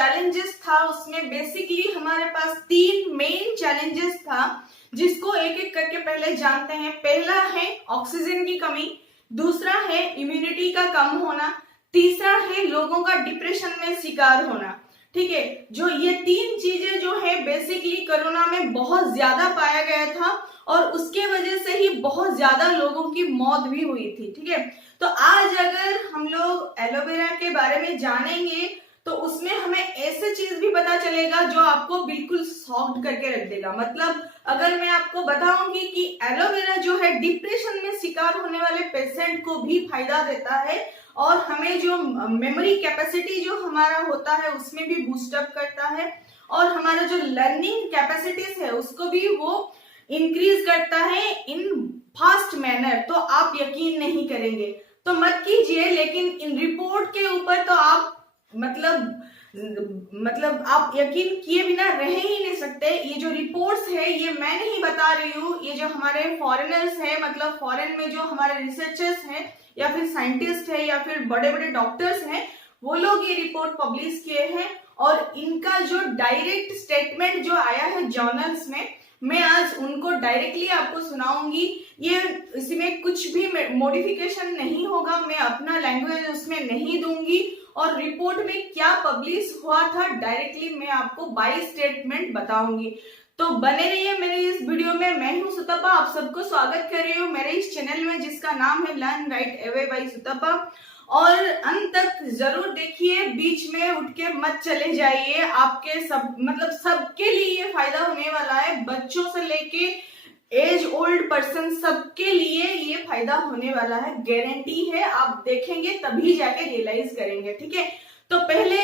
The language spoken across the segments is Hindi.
चैलेंजेस था उसमें बेसिकली हमारे पास 3 मेन चैलेंजेस था, जिसको एक एक करके पहले जानते हैं। पहला है ऑक्सीजन की कमी, दूसरा है इम्यूनिटी का कम होना, तीसरा है लोगों का डिप्रेशन में शिकार होना। ठीक है, जो ये 3 चीजें जो है बेसिकली कोरोना में बहुत ज्यादा पाया गया था और उसके वजह से ही बहुत ज्यादा लोगों की मौत भी हुई थी। ठीक है, तो आज अगर हम लोग एलोवेरा के बारे में जानेंगे तो उसमें हमें ऐसे चीज भी पता चलेगा जो आपको बिल्कुल शॉक्ड करके रख देगा। मतलब अगर मैं आपको बताऊंगी कि एलोवेरा जो है डिप्रेशन में शिकार होने वाले पेशेंट को भी फायदा देता है और हमें जो मेमोरी कैपेसिटी जो हमारा होता है उसमें भी बूस्टअप करता है और हमारा जो लर्निंग कैपेसिटीज है उसको भी वो इंक्रीज करता है इन फास्ट मैनर। तो आप यकीन नहीं करेंगे तो मत कीजिए, लेकिन इन रिपोर्ट के ऊपर तो आप मतलब आप यकीन किए बिना रह ही नहीं सकते। ये जो रिपोर्ट्स है ये मैं नहीं बता रही हूँ, ये जो हमारे फॉरेनर्स है, मतलब फॉरेन में जो हमारे रिसर्चर्स हैं या फिर साइंटिस्ट है या फिर बड़े बड़े डॉक्टर्स हैं, वो लोग ये रिपोर्ट पब्लिश किए हैं और इनका जो डायरेक्ट स्टेटमेंट जो आया है जर्नल्स में, मैं आज उनको डायरेक्टली आपको सुनाऊंगी। ये इसमें कुछ भी मॉडिफिकेशन नहीं होगा, मैं अपना लैंग्वेज उसमें नहीं दूंगी और रिपोर्ट में क्या पब्लिश हुआ था डायरेक्टली मैं आपको बाय स्टेटमेंट बताऊंगी। तो बने रहिए मेरे इस वीडियो में। मैं हूं सुतपा, आप सबको स्वागत कर रही हूँ मेरे इस चैनल में जिसका नाम है लर्न राइट अवे बाय सुतपा। और अंत तक जरूर देखिए, बीच में उठ के मत चले जाइए। आपके सब मतलब सबके लिए ये फायदा होने वाला है, बच्चों से लेके एज ओल्ड पर्सन सबके लिए ये फायदा होने वाला है, गारंटी है। आप देखेंगे तभी जाके रियलाइज करेंगे। ठीक है, तो पहले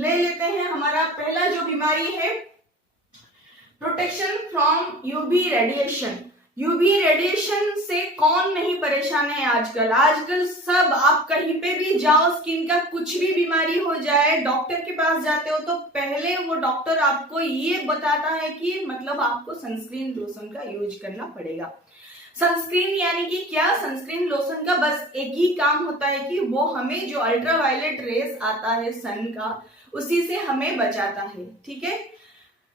ले लेते हैं हमारा पहला जो बीमारी है, protection from UV radiation. UV radiation से कौन नहीं परेशान है आजकल। आजकल सब, आप कहीं पे भी जाओ, स्किन का कुछ भी बीमारी हो जाए, डॉक्टर के पास जाते हो तो पहले वो डॉक्टर आपको ये बताता है कि मतलब आपको सनस्क्रीन लोशन का यूज करना पड़ेगा। सनस्क्रीन यानी कि क्या, सनस्क्रीन लोशन का बस एक ही काम होता है कि वो हमें जो अल्ट्रावायलेट रेस आता है सन का, उसी से हमें बचाता है। ठीक है,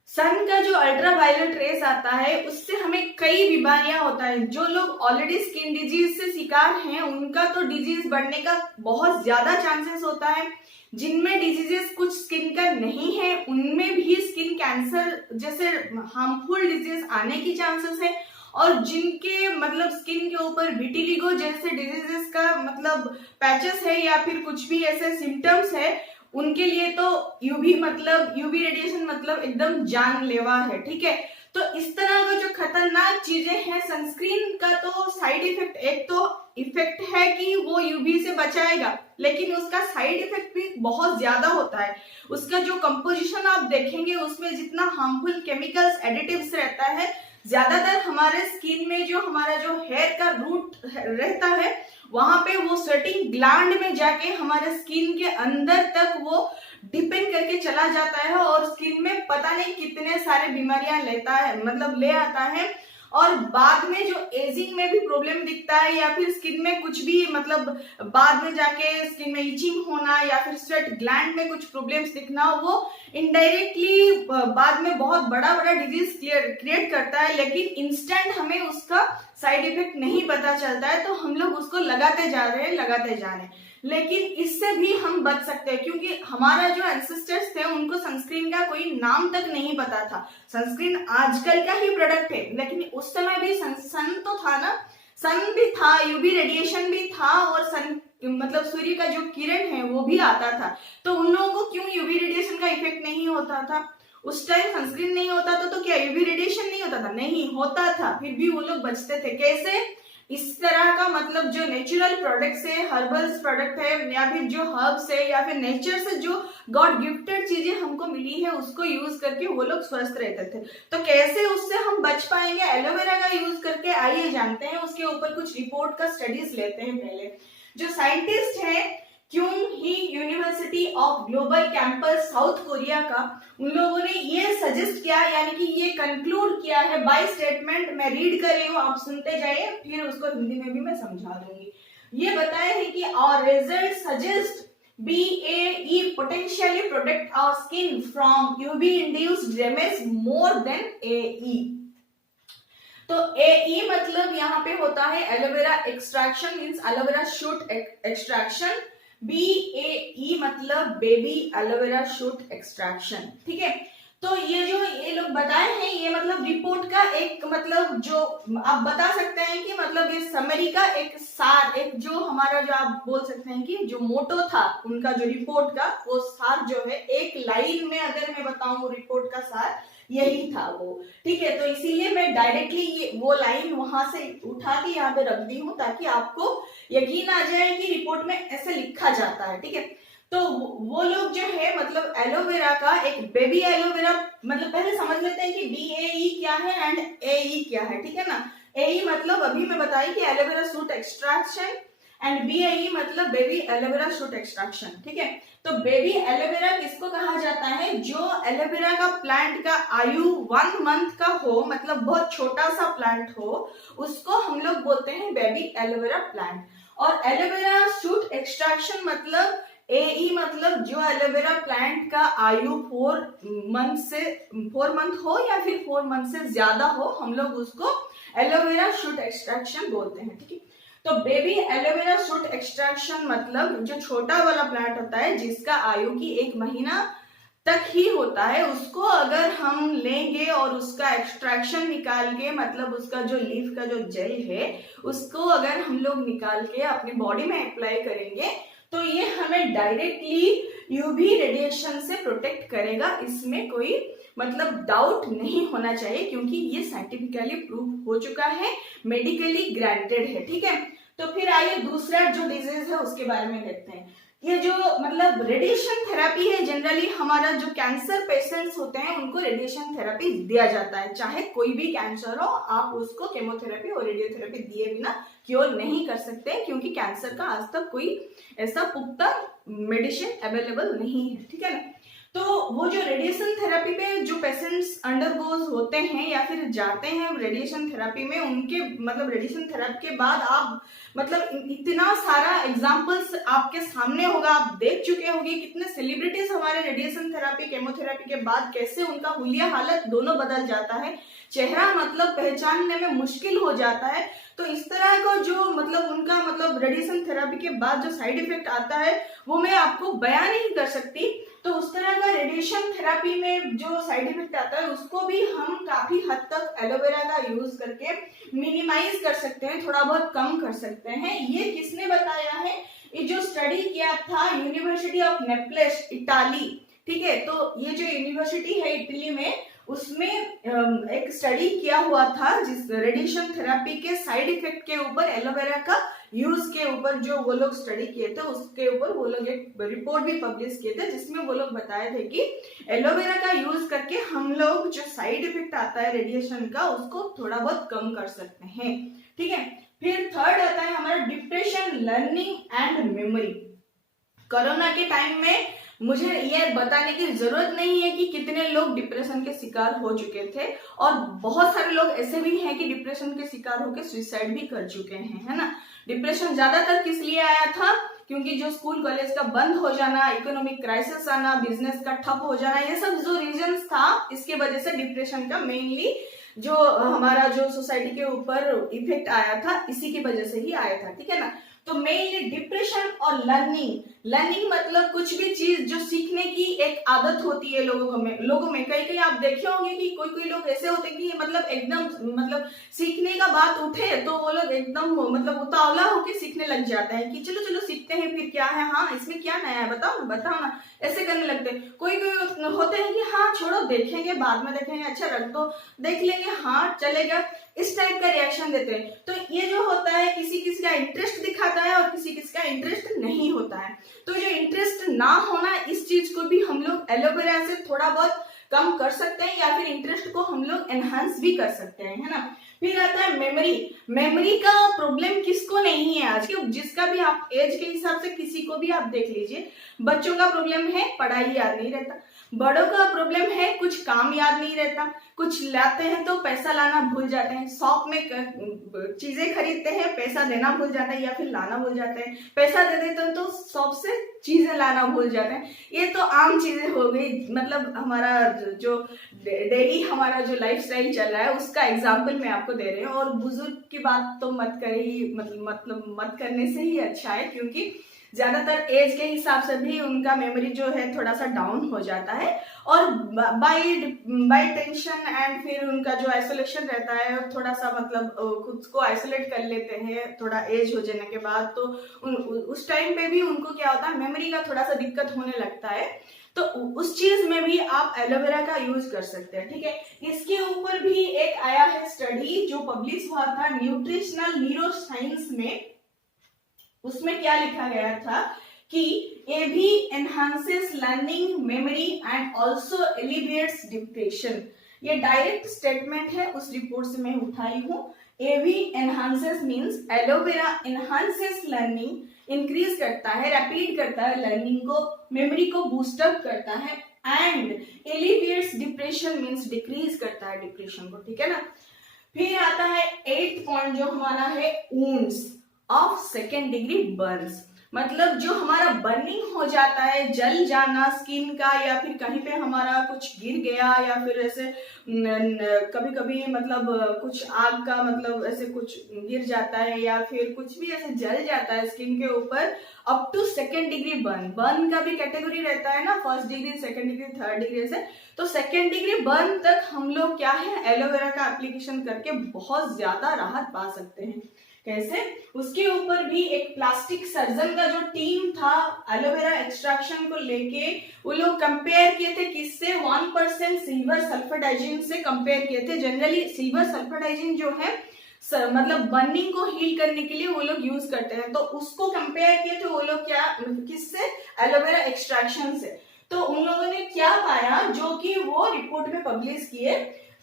सन का जो अल्ट्रावायलेट रेस आता है उससे हमें कई बीमारियां होता है। जो लोग ऑलरेडी स्किन डिजीज से शिकार हैं उनका तो डिजीज बढ़ने का बहुत ज्यादा चांसेस होता है। जिनमें डिजीजेस कुछ स्किन का नहीं है उनमें भी स्किन कैंसर जैसे हार्मफुल डिजीज आने की चांसेस है। और जिनके मतलब स्किन के ऊपर विटिलिगो जैसे डिजीजेस का मतलब पैचेस है या फिर कुछ भी ऐसे सिम्टम्स है, उनके लिए तो यूवी रेडिएशन मतलब एकदम जानलेवा है। ठीक है, तो इस तरह का जो खतरनाक चीजें हैं, सनस्क्रीन का तो साइड इफेक्ट, एक तो इफेक्ट है कि वो यूवी से बचाएगा, लेकिन उसका साइड इफेक्ट भी बहुत ज्यादा होता है। उसका जो कंपोजिशन आप देखेंगे उसमें जितना हार्मफुल केमिकल्स एडिटिव्स रहता है, ज्यादातर हमारे स्किन में जो हमारा जो हेयर का रूट रहता है वहां पे वो स्वेटिंग ग्लैंड में जाके हमारे स्किन के अंदर तक वो डिपेंड करके चला जाता है और स्किन में पता नहीं कितने सारे बीमारियां लेता है, मतलब ले आता है। और बाद में जो एजिंग में भी प्रॉब्लम दिखता है या फिर स्किन में कुछ भी मतलब बाद में जाके स्किन में इचिंग होना या फिर स्वेट ग्लैंड में कुछ प्रॉब्लम्स दिखना, वो इनडायरेक्टली बाद में बहुत बड़ा बड़ा डिजीज क्रिएट करता है, लेकिन इंस्टेंट हमें उसका साइड इफेक्ट नहीं पता चलता है तो हम लोग उसको लगाते जा रहे हैं। लेकिन इससे भी हम बच सकते हैं क्योंकि हमारा जो एंसेस्टर्स थे उनको सनस्क्रीन का कोई नाम तक नहीं पता था। सनस्क्रीन आजकल का ही प्रोडक्ट है, लेकिन उस समय भी सन तो था ना, सन भी था, यूवी रेडिएशन भी था और सन मतलब सूर्य का जो किरण है वो भी आता था। तो उन लोगों को क्यों यूवी रेडिएशन का इफेक्ट नहीं होता था? उस टाइम सनस्क्रीन नहीं होता था तो क्या यूवी रेडिएशन नहीं होता था? नहीं होता था, फिर भी वो लोग बचते थे। कैसे? इस तरह का मतलब जो नेचुरल प्रोडक्ट्स है, हर्बल्स प्रोडक्ट है या फिर जो हर्ब्स है या फिर नेचर से जो गॉड गिफ्टेड चीजें हमको मिली है उसको यूज करके वो लोग स्वस्थ रहते थे। तो कैसे उससे हम बच पाएंगे एलोवेरा का यूज करके, आइए जानते हैं। उसके ऊपर कुछ रिपोर्ट का स्टडीज लेते हैं। पहले जो साइंटिस्ट है क्यूंग ही university of global campus south Korea का, उन लोगों ने ये सजेस्ट किया यानी कि ये कंक्लूड किया है बाय स्टेटमेंट। मैं रीड कर रही हूँ, आप सुनते जाइए, फिर उसको हिंदी में भी मैं समझा दूंगी। ये बताया है कि our results suggest BAE potentially protect our skin from UV induced damage more than AE। तो AE मतलब यहाँ पे होता है aloe vera extraction, means aloe vera shoot extraction. BAE मतलब बेबी एलोवेरा शूट एक्सट्रैक्शन, ठीक है। तो ये जो ये लोग बताए हैं, ये मतलब रिपोर्ट का एक मतलब जो आप बता सकते हैं कि मतलब ये समरी का एक सार, एक जो हमारा जो आप बोल सकते हैं कि जो मोटो था उनका जो रिपोर्ट का, वो सार जो है एक लाइन में अगर मैं बताऊं रिपोर्ट का सार यही था वो, ठीक है। तो इसीलिए मैं डायरेक्टली ये वो लाइन वहां से उठा के यहाँ पे रख दी हूँ ताकि आपको यकीन आ जाए कि रिपोर्ट में ऐसे लिखा जाता है, ठीक है। तो वो लोग जो है मतलब एलोवेरा का एक बेबी एलोवेरा, मतलब पहले समझ लेते हैं कि BAE क्या है एंड AE क्या है, ठीक है ना। AE मतलब अभी मैं बताई कि aloe vera shoot extraction and BAE मतलब बेबी एलोवेरा शूट एक्सट्रैक्शन, ठीक है। तो बेबी एलोवेरा किसको कहा जाता है? जो एलोवेरा का प्लांट का आयु 1 मंथ का हो, मतलब बहुत छोटा सा प्लांट हो, उसको हम लोग बोलते हैं बेबी एलोवेरा प्लांट। और एलोवेरा शूट एक्सट्रैक्शन मतलब AE मतलब जो एलोवेरा प्लांट का आयु 4 मंथ हो या फिर 4 मंथ से ज्यादा हो, हम लोग उसको एलोवेरा शूट एक्सट्रैक्शन बोलते हैं, ठीक है। तो बेबी एलोवेरा शूट एक्सट्रैक्शन मतलब जो छोटा वाला प्लांट होता है जिसका आयु की 1 महीना तक ही होता है, उसको अगर हम लेंगे और उसका एक्सट्रैक्शन निकाल के, मतलब उसका जो लीफ का जो जेल है उसको अगर हम लोग निकाल के अपनी बॉडी में अप्लाई करेंगे तो ये हमें डायरेक्टली UV रेडिएशन से प्रोटेक्ट करेगा। इसमें कोई मतलब डाउट नहीं होना चाहिए क्योंकि ये साइंटिफिकली प्रूव हो चुका है, मेडिकली ग्रांटेड है, ठीक है। तो फिर आइए दूसरा जो डिजीज है उसके बारे में देखते हैं। ये जो मतलब रेडिएशन थेरेपी है, जनरली हमारा जो कैंसर पेशेंट्स होते हैं उनको रेडिएशन थेरेपी दिया जाता है। चाहे कोई भी कैंसर हो, आप उसको केमोथेरेपी और रेडियोथेरेपी दिए बिना क्योर नहीं कर सकते क्योंकि कैंसर का आज तक कोई ऐसा पुख्ता मेडिसिन अवेलेबल नहीं है, ठीक है ना। तो वो जो रेडिएशन थेरेपी पे जो पेशेंट्स अंडरगोज होते हैं या फिर जाते हैं रेडिएशन थेरेपी में, उनके मतलब रेडिएशन थेरेपी के बाद आप मतलब इतना सारा एग्जांपल्स आपके सामने होगा, आप देख चुके होंगे कितने सेलिब्रिटीज हमारे रेडिएशन थेरेपी केमोथेरेपी के बाद कैसे उनका हुलिया हालत दोनों बदल जाता है, चेहरा मतलब पहचानने में मुश्किल हो जाता है। तो इस तरह का जो मतलब उनका मतलब रेडिएशन थेरेपी के बाद जो साइड इफेक्ट आता है वो मैं आपको बयान नहीं कर सकती। तो उस तरह का रेडिएशन थेरेपी में जो साइड इफेक्ट आता है उसको भी हम काफी हद तक एलोवेरा का यूज करके मिनिमाइज कर सकते हैं, थोड़ा बहुत कम कर सकते हैं। ये किसने बताया है? ये जो स्टडी किया था यूनिवर्सिटी ऑफ नेपल्स इटाली, ठीक है। तो ये जो यूनिवर्सिटी है इटली में, उसमें एक स्टडी किया हुआ था जिस रेडिएशन थेरेपी के साइड इफेक्ट के ऊपर, एलोवेरा का यूज के ऊपर जो वो लोग स्टडी किए थे उसके ऊपर वो लोग एक रिपोर्ट भी पब्लिश किए थे जिसमें वो लोग बताए थे कि एलोवेरा का यूज करके हम लोग जो साइड इफेक्ट आता है रेडिएशन का उसको थोड़ा बहुत कम कर सकते हैं, ठीक है। फिर थर्ड आता है हमारा depression, learning and memory. Corona के टाइम में मुझे ये बताने की जरूरत नहीं है कि कितने लोग डिप्रेशन के शिकार हो चुके थे और बहुत सारे लोग ऐसे भी हैं कि डिप्रेशन के शिकार होकर सुसाइड भी कर चुके हैं, है ना। डिप्रेशन ज्यादातर किस लिए आया था? क्योंकि जो स्कूल कॉलेज का बंद हो जाना, इकोनॉमिक क्राइसिस आना, बिजनेस का ठप हो जाना, ये सब जो रीजंस था इसके वजह से डिप्रेशन का मेनली जो हमारा जो सोसाइटी के ऊपर इफेक्ट आया था इसी की वजह से ही आया था, ठीक है ना। तो मेनली डिप्रेशन और लर्निंग मतलब कुछ भी चीज जो सीखने की एक आदत होती है लोगों में कई आप देखे होंगे कि कोई लोग ऐसे होते हैं कि मतलब एकदम मतलब सीखने का बात उठे तो वो लोग एकदम मतलब उतावला होके सीखने लग जाते हैं कि चलो सीखते हैं, फिर क्या है, हाँ इसमें क्या नया है, बताओ ना, ऐसे करने लगते हैं। कोई होते हैं कि हाँ छोड़ो देखेंगे, बाद में देखेंगे, अच्छा रख दो, देख लेंगे, हाँ चलेगा, इस टाइप का रिएक्शन देते हैं। तो ये जो होता है किसी का इंटरेस्ट दिखाता है और किसी का इंटरेस्ट नहीं होता है। तो जो इंटरेस्ट ना होना, इस चीज को भी हम लोग एलोवेरा से थोड़ा बहुत कम कर सकते हैं या फिर इंटरेस्ट को हम लोग एनहांस भी कर सकते हैं, है ना। फिर आता है मेमोरी का प्रॉब्लम किसको नहीं है आज के, जिसका भी आप एज के हिसाब से किसी को भी आप देख लीजिए। बच्चों का प्रॉब्लम है पढ़ाई याद नहीं रहता, बड़ों का प्रॉब्लम है कुछ काम याद नहीं रहता, कुछ लाते हैं तो पैसा लाना भूल जाते हैं, शॉप में चीजें खरीदते हैं पैसा देना भूल जाता है या फिर लाना भूल जाते हैं, पैसा दे देते हैं तो शॉप से चीजें चीजें लाना भूल जाते हैं। ये तो आम चीजें हो गई, मतलब हमारा जो डेली हमारा जो लाइफस्टाइल चल रहा है उसका एग्जाम्पल मैं आपको दे रही हूँ। और बुजुर्ग की बात तो मत करे ही, मतलब मत करने से ही अच्छा है, क्योंकि ज्यादातर एज के हिसाब से भी उनका मेमोरी जो है थोड़ा सा डाउन हो जाता है, और बाय टेंशन एंड फिर उनका जो आइसोलेशन रहता है थोड़ा सा, मतलब खुद को आइसोलेट कर लेते हैं थोड़ा एज हो जाने के बाद, तो उस टाइम पे भी उनको क्या होता है, मेमोरी का थोड़ा सा दिक्कत होने लगता है। तो उस चीज में भी आप एलोवेरा का यूज कर सकते हैं, ठीक है। इसके ऊपर भी एक आया है स्टडी जो पब्लिश हुआ था न्यूट्रिशनल न्यूरोसाइंस में। उसमें क्या लिखा गया था कि ये भी enhances learning, memory and also alleviates depression. ये डायरेक्ट स्टेटमेंट है, उस रिपोर्ट से मैं उठाई हूँ। ये भी enhances means aloe vera enhances learning, increase करता है, रैपिड करता है लर्निंग को, मेमोरी को बूस्टअप करता है, एंड एलिविएट्स डिप्रेशन मीन्स डिक्रीज करता है डिप्रेशन को, ठीक है ना। फिर आता है 8th पॉइंट जो हमारा है, wounds of second degree Burns. मतलब जो हमारा बर्निंग हो जाता है, जल जाना स्किन का, या फिर कहीं पे हमारा कुछ गिर गया, या फिर ऐसे कभी कभी मतलब कुछ आग का मतलब ऐसे कुछ गिर जाता है, या फिर कुछ भी ऐसे जल जाता है स्किन के ऊपर, up to second degree burn. Burn का भी कैटेगरी रहता है ना, first degree, second degree, third degree से। तो सेकेंड डिग्री बर्न तक हम लोग क्या है, एलोवेरा का एप्लीकेशन करके बहुत ज्यादा राहत पा सकते हैं। कैसे? उसके ऊपर भी एक प्लास्टिक सर्जन का जो टीम था एलोवेरा एक्सट्रैक्शन को लेके, वो लोग कंपेयर किए थे किससे, 1% सिल्वर सल्फाडाइजिन से कंपेयर किए थे। जनरली सिल्वर सल्फाडाइजिन जो है मतलब बर्निंग को हील करने के लिए वो लोग यूज करते हैं, तो उसको कंपेयर किए थे वो लोग क्या, किससे, एलोवेरा एक्सट्रैक्शन से। तो उन लोगों ने क्या पाया, जो कि वो रिपोर्ट में पब्लिश किए।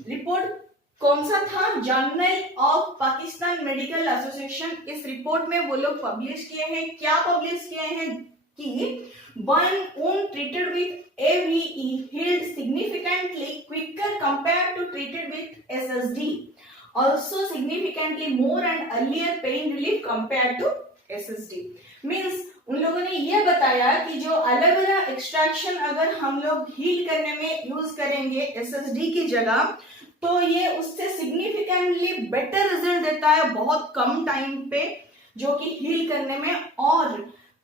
रिपोर्ट कौन सा था, journal of Pakistan medical association. इस रिपोर्ट में वो लोग पब्लिश किए हैं, क्या पब्लिश किए हैं कि burn wound treated with AVE healed significantly quicker compared to treated with SSD, also significantly more and earlier pain relief compared to SSD। Means उन लोगों ने ये बताया कि जो एलोवेरा एक्सट्रैक्शन अगर हम लोग हील करने में यूज करेंगे SSD की जगह, तो ये उससे सिग्निफिकेंटली बेटर रिजल्ट देता है बहुत कम टाइम पे, जो कि हील करने में।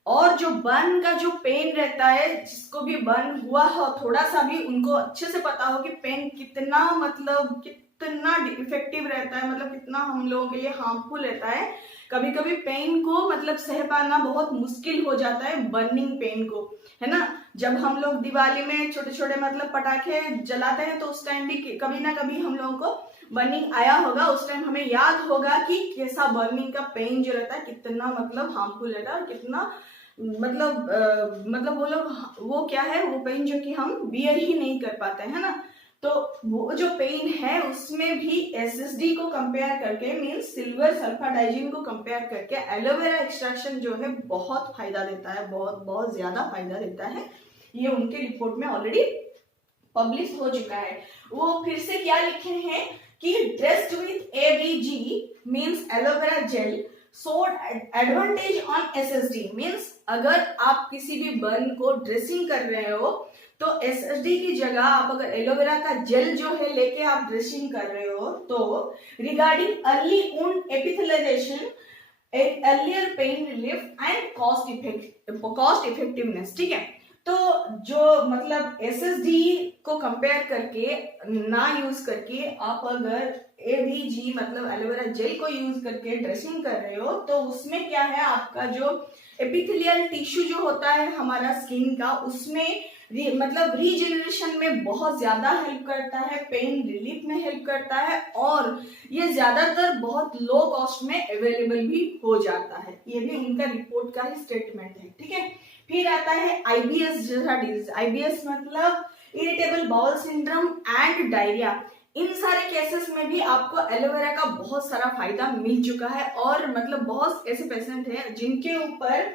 और जो बर्न का जो पेन रहता है, जिसको भी बर्न हुआ हो थोड़ा सा भी, उनको अच्छे से पता हो कि पेन कितना मतलब कितना इफेक्टिव रहता है, मतलब कितना हम लोगों के लिए हार्मफुल रहता है। कभी कभी पेन को मतलब सह पाना बहुत मुश्किल हो जाता है, बर्निंग पेन को, है ना। जब हम लोग दिवाली में छोटे छोटे मतलब पटाखे जलाते हैं, तो उस टाइम भी कभी ना कभी हम लोगों को बर्निंग आया होगा। उस टाइम हमें याद होगा कि कैसा बर्निंग का पेन जो रहता है कितना मतलब हार्मफुल रहता है, और कितना मतलब वो लोग वो क्या है, वो पेन जो कि हम बियर ही नहीं कर पाते हैं ना। तो वो जो पेन है उसमें भी SSD को कंपेयर करके, मींस सिल्वर सल्फाडाइजिन को कंपेयर करके, एलोवेरा एक्सट्रैक्शन जो है बहुत फायदा देता है, बहुत बहुत ज्यादा फायदा देता है। ये उनके रिपोर्ट में ऑलरेडी पब्लिश हो चुका है। वो फिर से क्या लिखे हैं कि dressed with AVG means aloe vera gel showed advantage on SSD। Means अगर आप किसी भी बर्न को ड्रेसिंग कर रहे हो, तो SSD की जगह आप अगर एलोवेरा का जेल जो है लेके आप ड्रेसिंग कर रहे हो, तो regarding early wound epithelialization, earlier pain relief and cost effectiveness, ठीक है। तो जो मतलब SSD को कंपेयर करके ना यूज करके आप अगर AVG मतलब एलोवेरा जेल को यूज करके ड्रेसिंग कर रहे हो, तो उसमें क्या है, आपका जो एपिथेलियल टिश्यू जो होता है हमारा स्किन का, उसमें मतलब रीजेनरेशन में बहुत ज्यादा हेल्प करता है, पेन रिलीफ में हेल्प करता है, और ये ज्यादातर बहुत लो कॉस्ट में अवेलेबल भी हो जाता है। ये भी उनका रिपोर्ट का ही स्टेटमेंट है, ठीक है। फिर आता है IBS जैसा डिजीज। IBS मतलब irritable bowel syndrome and diarrhoea. इन सारे केसेस में भी आपको एलोवेरा का बहुत सारा फायदा मिल चुका है, और मतलब बहुत ऐसे पेशेंट हैं जिनके ऊपर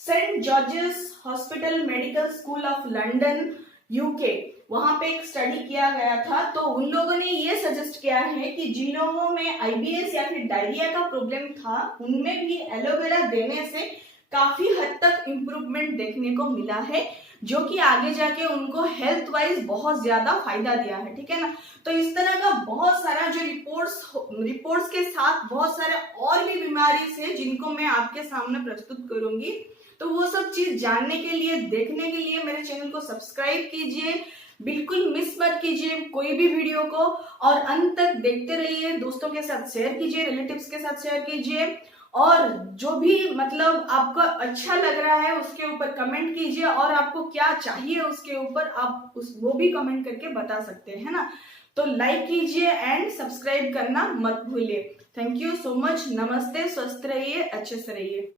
saint George's hospital medical school of London UK, वहां पे एक स्टडी किया गया था। तो उन लोगों ने ये सजेस्ट किया है कि जिन लोगों में IBS या फिर डायरिया का प्रॉब्लम था, उनमें भी एलोवेरा देने से काफी हद तक तक इम्प्रूवमेंट देखने को मिला है, जो कि आगे जाके उनको हेल्थ वाइज बहुत ज्यादा फायदा दिया है, ठीक है ना। तो इस तरह का बहुत सारा जो रिपोर्ट्स के साथ बहुत सारे और भी बीमारी है जिनको मैं आपके सामने प्रस्तुत करूंगी। तो वो सब चीज जानने के लिए, देखने के लिए मेरे चैनल को सब्सक्राइब कीजिए, बिल्कुल मिस मत कीजिए कोई भी वीडियो को, और अंत तक देखते रहिए। दोस्तों के साथ शेयर कीजिए, रिलेटिव्स के साथ शेयर कीजिए, और जो भी मतलब आपको अच्छा लग रहा है उसके ऊपर कमेंट कीजिए, और आपको क्या चाहिए उसके ऊपर आप वो भी कमेंट करके बता सकते हैं ना। तो लाइक कीजिए एंड सब्सक्राइब करना मत भूलिए। Thank you so much. नमस्ते, स्वस्थ रहिए, अच्छे से रहिए।